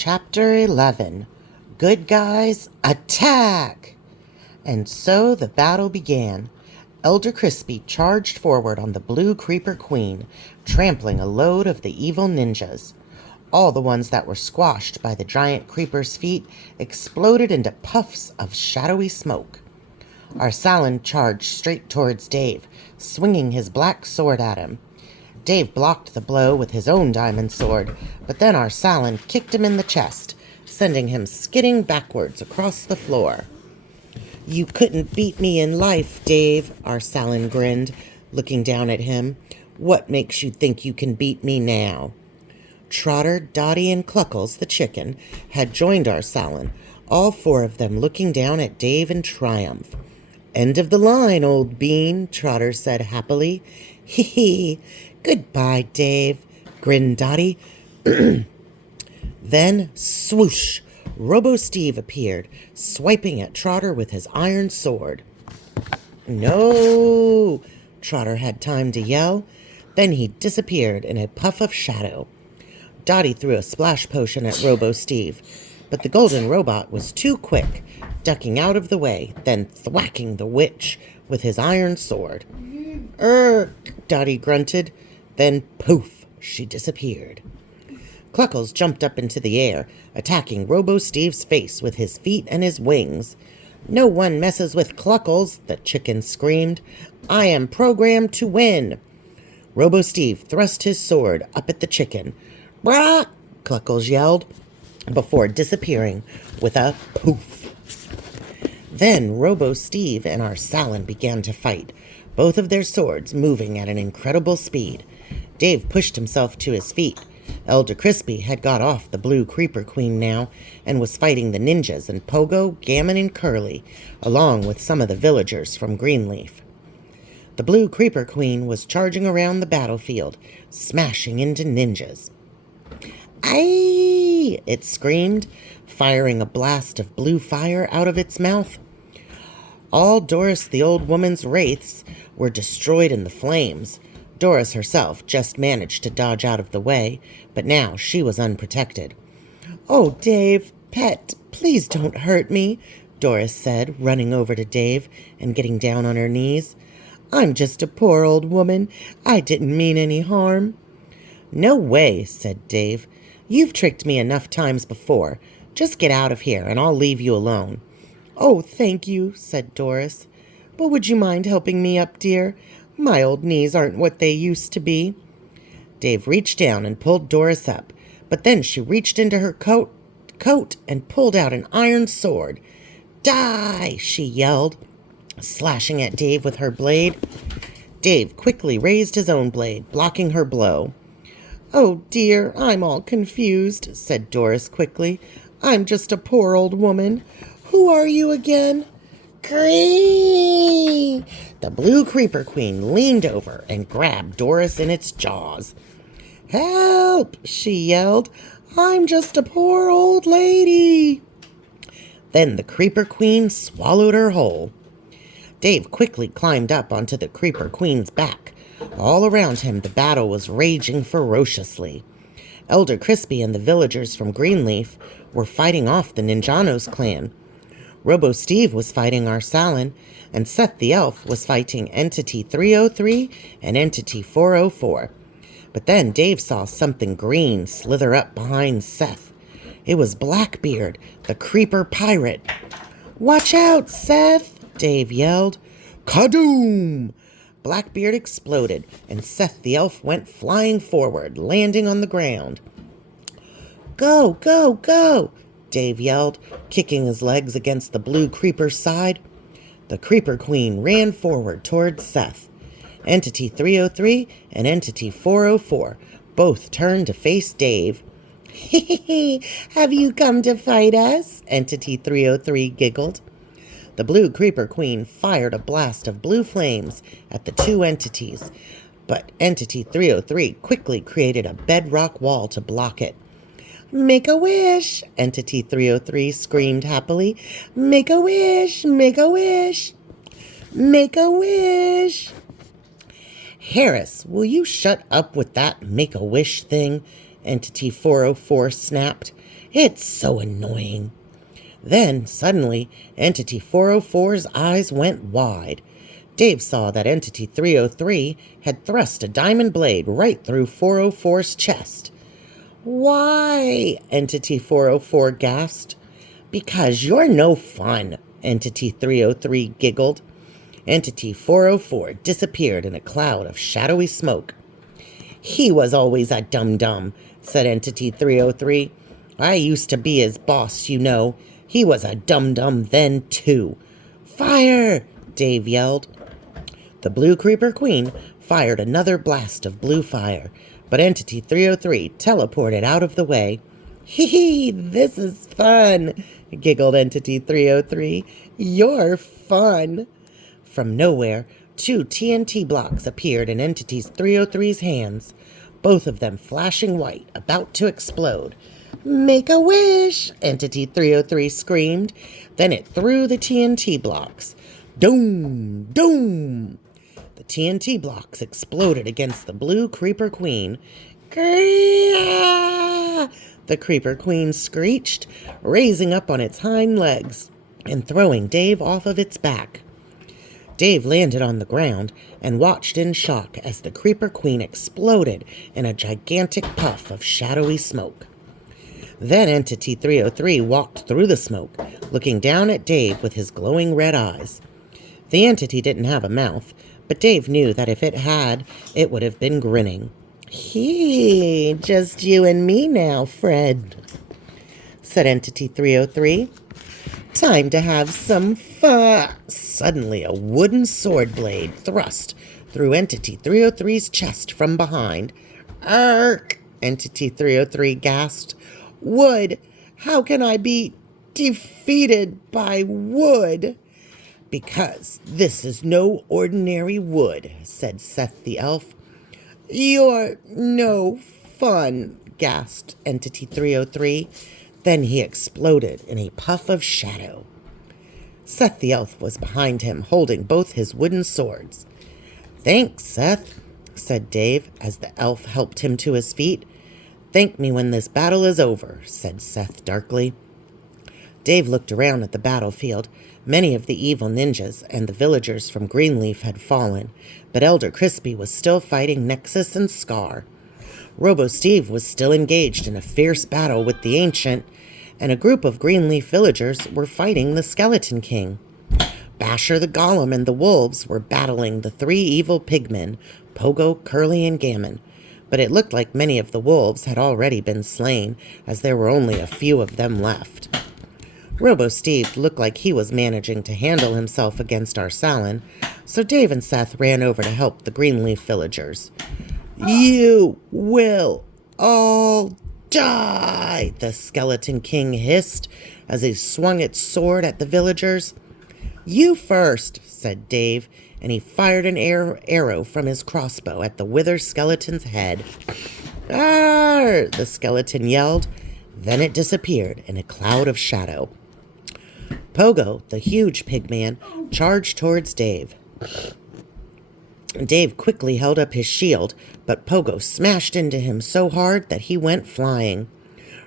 Chapter 11. Good Guys Attack! And so the battle began. Elder Crispy charged forward on the Blue Creeper Queen, trampling a load of the evil ninjas. All the ones that were squashed by the giant creeper's feet exploded into puffs of shadowy smoke. Arsalan charged straight towards Dave, swinging his black sword at him. Dave blocked the blow with his own diamond sword, but then Arsalan kicked him in the chest, sending him skidding backwards across the floor. "You couldn't beat me in life, Dave," Arsalan grinned, looking down at him. "What makes you think you can beat me now?" Trotter, Dottie, and Cluckles, the chicken, had joined Arsalan, all four of them looking down at Dave in triumph. "End of the line, old bean," Trotter said happily. "Hee hee. Goodbye, Dave," grinned Dottie. Then, swoosh, Robo-Steve appeared, swiping at Trotter with his iron sword. "No!" Trotter had time to yell. Then he disappeared in a puff of shadow. Dottie threw a splash potion at Robo-Steve, but the golden robot was too quick, ducking out of the way, then thwacking the witch with his iron sword. Dottie grunted. Then, poof, she disappeared. Cluckles jumped up into the air, attacking Robo-Steve's face with his feet and his wings. "No one messes with Cluckles," the chicken screamed. "I am programmed to win." Robo-Steve thrust his sword up at the chicken. "Brah!" Cluckles yelled, before disappearing with a poof. Then Robo-Steve and Arsalan began to fight, both of their swords moving at an incredible speed. Dave pushed himself to his feet. Elder Crispy had got off the Blue Creeper Queen now and was fighting the ninjas and Pogo, Gammon, and Curly, along with some of the villagers from Greenleaf. The Blue Creeper Queen was charging around the battlefield, smashing into ninjas. "Aye!" it screamed, firing a blast of blue fire out of its mouth. All Doris the old woman's wraiths were destroyed in the flames. Doris herself just managed to dodge out of the way, but now she was unprotected. "Oh, Dave, pet, please don't hurt me," Doris said, running over to Dave and getting down on her knees. "I'm just a poor old woman. I didn't mean any harm." "No way," said Dave. "You've tricked me enough times before. Just get out of here and I'll leave you alone." "Oh, thank you," said Doris. "But would you mind helping me up, dear? My old knees aren't what they used to be." Dave reached down and pulled Doris up, but then she reached into her coat and pulled out an iron sword. "Die!" she yelled, slashing at Dave with her blade. Dave quickly raised his own blade, blocking her blow. "Oh, dear, I'm all confused," said Doris quickly. "I'm just a poor old woman. Who are you again?" "Cree!" The Blue Creeper Queen leaned over and grabbed Doris in its jaws. "Help!" she yelled. "I'm just a poor old lady." Then the Creeper Queen swallowed her whole. Dave quickly climbed up onto the Creeper Queen's back. All around him the battle was raging ferociously. Elder Crispy and the villagers from Greenleaf were fighting off the Ninjanos clan. Robo-Steve was fighting Arsalan, and Seth the Elf was fighting Entity 303 and Entity 404. But then Dave saw something green slither up behind Seth. It was Blackbeard, the Creeper Pirate. "Watch out, Seth!" Dave yelled. Kadoom! Blackbeard exploded, and Seth the Elf went flying forward, landing on the ground. "Go, go, go!" Dave yelled, kicking his legs against the Blue Creeper's side. The Creeper Queen ran forward towards Seth. Entity 303 and Entity 404 both turned to face Dave. "Hee, have you come to fight us?" Entity 303 giggled. The Blue Creeper Queen fired a blast of blue flames at the two entities, but Entity 303 quickly created a bedrock wall to block it. "Make a wish!" Entity 303 screamed happily. "Make a wish! Make a wish! Make a wish!" "Harris, will you shut up with that make-a-wish thing?" Entity 404 snapped. "It's so annoying." Then, suddenly, Entity 404's eyes went wide. Dave saw that Entity 303 had thrust a diamond blade right through 404's chest. "Why?" Entity 404 gasped. "Because you're no fun," Entity 303 giggled. Entity 404 disappeared in a cloud of shadowy smoke. "He was always a dum-dum," said Entity 303. "I used to be his boss, you know. He was a dum-dum then, too." "Fire!" Dave yelled. The Blue Creeper Queen fired another blast of blue fire, but Entity 303 teleported out of the way. "Hee hee, this is fun," giggled Entity 303. "You're fun." From nowhere, 2 TNT blocks appeared in Entity 303's hands, both of them flashing white, about to explode. "Make a wish," Entity 303 screamed. Then it threw the TNT blocks. Doom! Doom! The TNT blocks exploded against the Blue Creeper Queen. "Grrrr!" The Creeper Queen screeched, raising up on its hind legs and throwing Dave off of its back. Dave landed on the ground and watched in shock as the Creeper Queen exploded in a gigantic puff of shadowy smoke. Then Entity 303 walked through the smoke, looking down at Dave with his glowing red eyes. The entity didn't have a mouth, but Dave knew that if it had, it would have been grinning. "Hee, just you and me now, Fred," said Entity 303. "Time to have some fun." Suddenly, a wooden sword blade thrust through Entity 303's chest from behind. "Ark!" Entity 303 gasped. "Wood! How can I be defeated by wood?" "Because this is no ordinary wood," said Seth the elf. "You're no fun," gasped Entity 303. Then he exploded in a puff of shadow. Seth the elf was behind him, holding both his wooden swords. "Thanks, Seth," said Dave as the elf helped him to his feet. "Thank me when this battle is over," said Seth darkly. Dave looked around at the battlefield. Many of the evil ninjas and the villagers from Greenleaf had fallen, but Elder Crispy was still fighting Nexus and Scar. Robo-Steve was still engaged in a fierce battle with the Ancient, and a group of Greenleaf villagers were fighting the Skeleton King. Basher the Golem and the wolves were battling the 3 evil pigmen, Pogo, Curly, and Gammon, but it looked like many of the wolves had already been slain, as there were only a few of them left. Robo-Steve looked like he was managing to handle himself against Arsalan, so Dave and Seth ran over to help the Greenleaf villagers. "You will all die," the Skeleton King hissed as he swung its sword at the villagers. "You first," said Dave, and he fired an arrow from his crossbow at the Wither Skeleton's head. "Arr!" the skeleton yelled. Then it disappeared in a cloud of shadow. Pogo, the huge pigman, charged towards Dave. Dave quickly held up his shield, but Pogo smashed into him so hard that he went flying.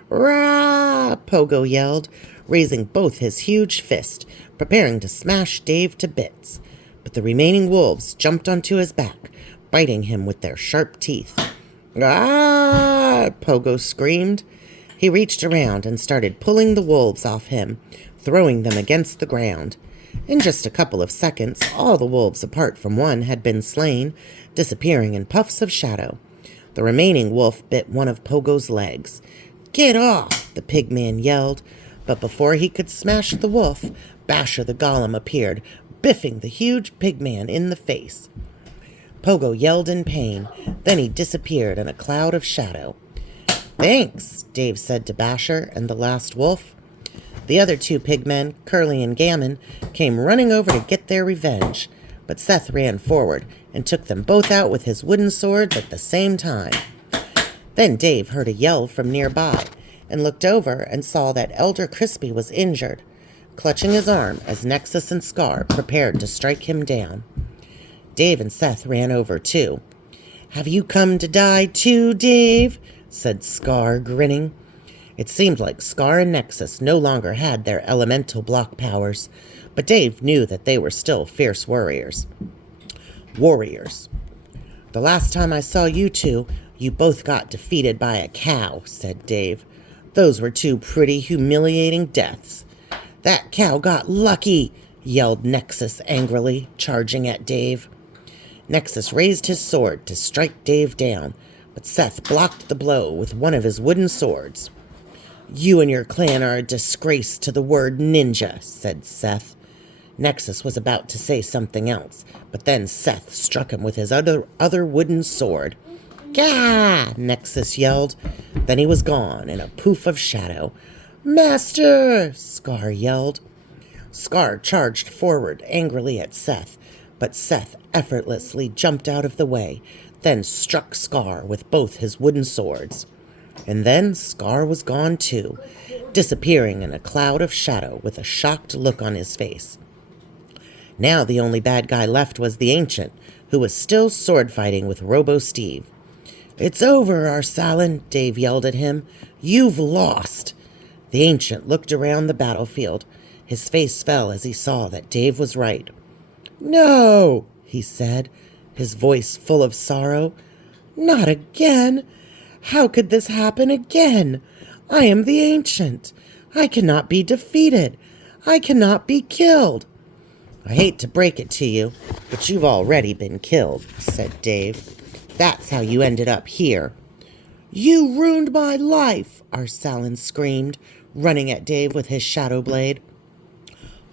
"Rah!" Pogo yelled, raising both his huge fists, preparing to smash Dave to bits. But the remaining wolves jumped onto his back, biting him with their sharp teeth. "Ah!" Pogo screamed. He reached around and started pulling the wolves off him, throwing them against the ground. In just a couple of seconds, all the wolves apart from one had been slain, disappearing in puffs of shadow. The remaining wolf bit one of Pogo's legs. "Get off!" the pigman yelled, but before he could smash the wolf, Basher the Golem appeared, biffing the huge pigman in the face. Pogo yelled in pain, then he disappeared in a cloud of shadow. "Thanks," Dave said to Basher and the last wolf. The other 2 pigmen, Curly and Gammon, came running over to get their revenge, but Seth ran forward and took them both out with his wooden swords at the same time. Then Dave heard a yell from nearby and looked over and saw that Elder Crispy was injured, clutching his arm as Nexus and Scar prepared to strike him down. Dave and Seth ran over too. "Have you come to die too, Dave?" said Scar, grinning. It seemed like Scar and Nexus no longer had their elemental block powers, but Dave knew that they were still fierce warriors. The last time I saw you two, you both got defeated by a cow, said Dave. Those were two pretty humiliating deaths. That cow got lucky, yelled Nexus angrily, charging at Dave. Nexus raised his sword to strike Dave down, but Seth blocked the blow with one of his wooden swords. You and your clan are a disgrace to the word ninja, said Seth. Nexus was about to say something else, but then Seth struck him with his other wooden sword. Gah! Nexus yelled. Then he was gone in a poof of shadow. Master! Scar yelled. Scar charged forward angrily at Seth, but Seth effortlessly jumped out of the way, then struck Scar with both his wooden swords. And then Scar was gone too, disappearing in a cloud of shadow with a shocked look on his face. Now the only bad guy left was the Ancient, who was still sword fighting with Robo Steve. It's over, Arsalan, Dave yelled at him. You've lost. The Ancient looked around the battlefield. His face fell as he saw that Dave was right. No, he said, his voice full of sorrow. Not again. How could this happen again? I am the Ancient. I cannot be defeated. I cannot be killed. I hate to break it to you, but you've already been killed, said Dave. That's how you ended up here. You ruined my life, Arsalan screamed, running at Dave with his shadow blade.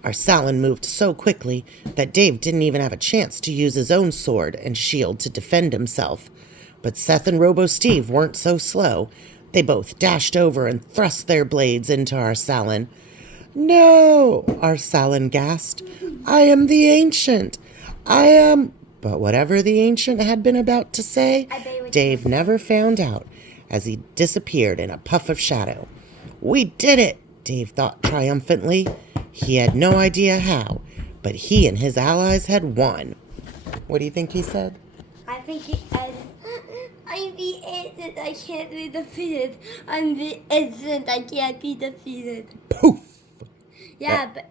Arsalan moved so quickly that Dave didn't even have a chance to use his own sword and shield to defend himself. But Seth and Robo Steve weren't so slow. They both dashed over and thrust their blades into Arsalan. No, Arsalan gasped. I am the Ancient. I am... But whatever the Ancient had been about to say, Dave never found out as he disappeared in a puff of shadow. We did it, Dave thought triumphantly. He had no idea how, but he and his allies had won. What do you think he said? I think he said, I'm the Ancient, I can't be defeated. I'm the Ancient, I can't be defeated. Poof! Yeah, but